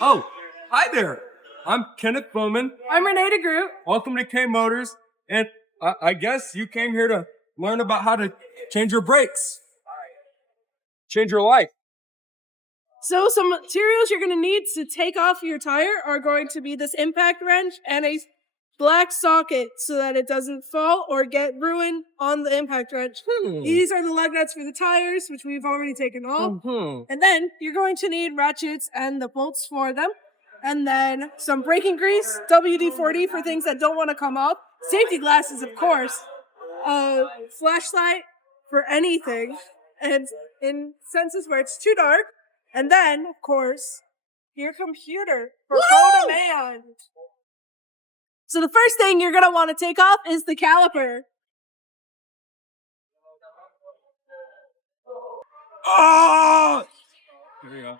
Oh, hi there. I'm Kenneth Bowman. I'm Renee DeGroot. Welcome to K Motors. And I guess you came here to learn about how to change your brakes. Change your life. So some materials you're going to need to take off your tire are going to be this impact wrench and a black socket so that it doesn't fall or get ruined on the impact wrench. These are the lug nuts for the tires, which we've already taken off. And then you're going to need ratchets and the bolts for them. And then some braking grease, WD-40 for things that don't want to come off. Safety glasses, of course. A flashlight for anything. And in senses where it's too dark. And then, of course, your computer for code demand. So the first thing you're going to want to take off is the caliper. Oh! There you go.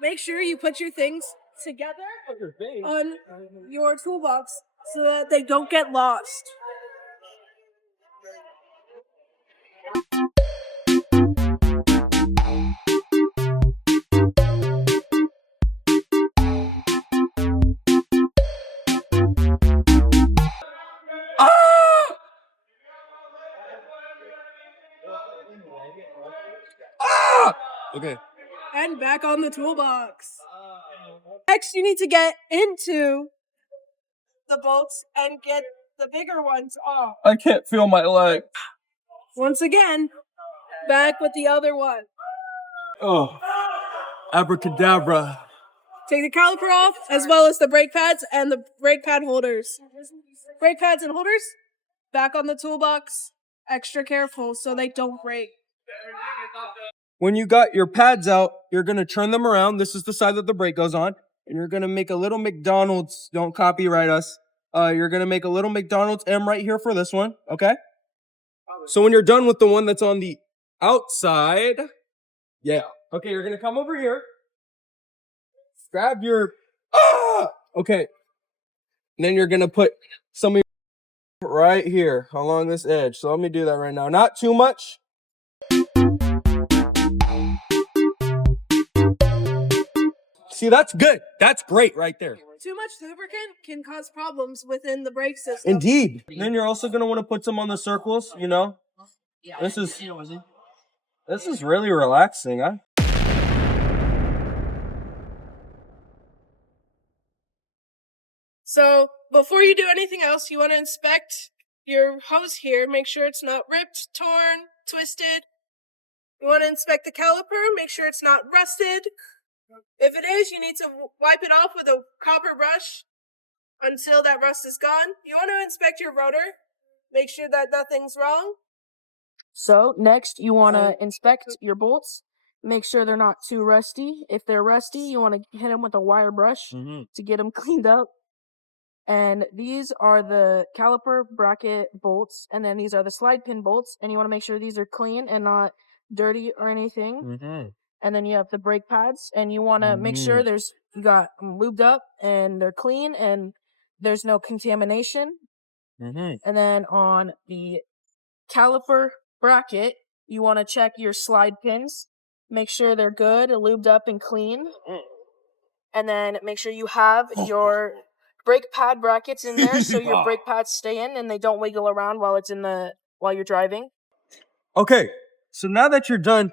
Make sure you put your things together on your toolbox so that they don't get lost. Okay. And back on the toolbox. Next, you need to get into the bolts and get the bigger ones off. I can't feel my leg. Once again, back with the other one. Oh, abracadabra. Take the caliper off, as well as the brake pads and the brake pad holders. Brake pads and holders, back on the toolbox. Extra careful so they don't break. When you got your pads out, you're going to turn them around. This is the side that the brake goes on. And you're going to make a little McDonald's. Don't copyright us. You're going to make a little McDonald's M right here for this one. Okay? So when you're done with the one that's on the outside. Yeah. Okay, you're going to come over here. Grab your... Okay. And then you're going to put some of your right here along this edge. So let me do that right now. Not too much. See, that's good. That's great right there. Too much lubricant can cause problems within the brake system. Indeed. And then you're also going to want to put some on the circles, you know. This is really relaxing, huh? So, before you do anything else, you want to inspect your hose here. Make sure it's not ripped, torn, twisted. You want to inspect the caliper. Make sure it's not rusted. If it is, you need to wipe it off with a copper brush until that rust is gone. You want to inspect your rotor. Make sure that nothing's wrong. So next, you want to inspect your bolts. Make sure they're not too rusty. If they're rusty, you want to hit them with a wire brush to get them cleaned up. And these are the caliper bracket bolts, and then these are the slide pin bolts. And you want to make sure these are clean and not dirty or anything. And then you have the brake pads, and you want to make sure you got them lubed up and they're clean and there's no contamination. And then on the caliper bracket, you want to check your slide pins. Make sure they're good, lubed up, and clean. And then make sure you have your brake pad brackets in there so your brake pads stay in and they don't wiggle around while you're driving. Okay, so now that you're done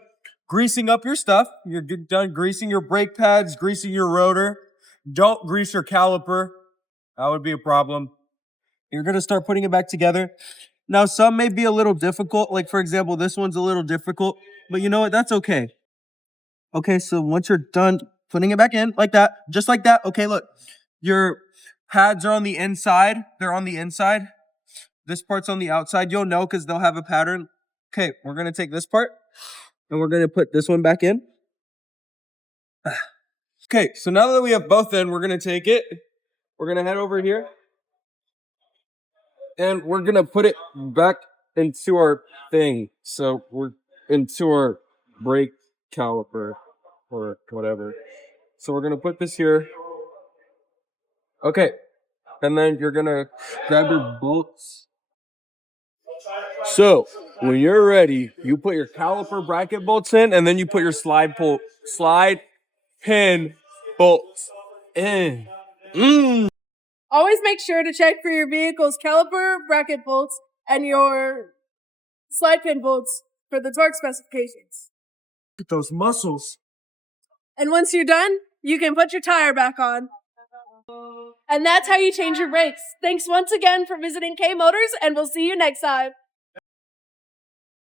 greasing up your stuff, you're done greasing your brake pads, greasing your rotor. Don't grease your caliper. That would be a problem. You're going to start putting it back together. Now, some may be a little difficult. Like, for example, this one's a little difficult. But you know what? That's okay. Okay, so once you're done putting it back in, like that, just like that. Okay, look. Your pads are on the inside. They're on the inside. This part's on the outside. You'll know because they'll have a pattern. Okay, we're going to take this part. And we're going to put this one back in. Okay, so now that we have both in, we're going to take it. We're going to head over here. And we're going to put it back into our thing. So we're into our brake caliper or whatever. So we're going to put this here. Okay. And then you're going to grab your bolts. So when you're ready, you put your caliper bracket bolts in, and then you put your slide pin bolts in. Always make sure to check for your vehicle's caliper bracket bolts and your slide pin bolts for the torque specifications. Look at those muscles. And once you're done, you can put your tire back on. And that's how you change your brakes. Thanks once again for visiting K Motors, and we'll see you next time.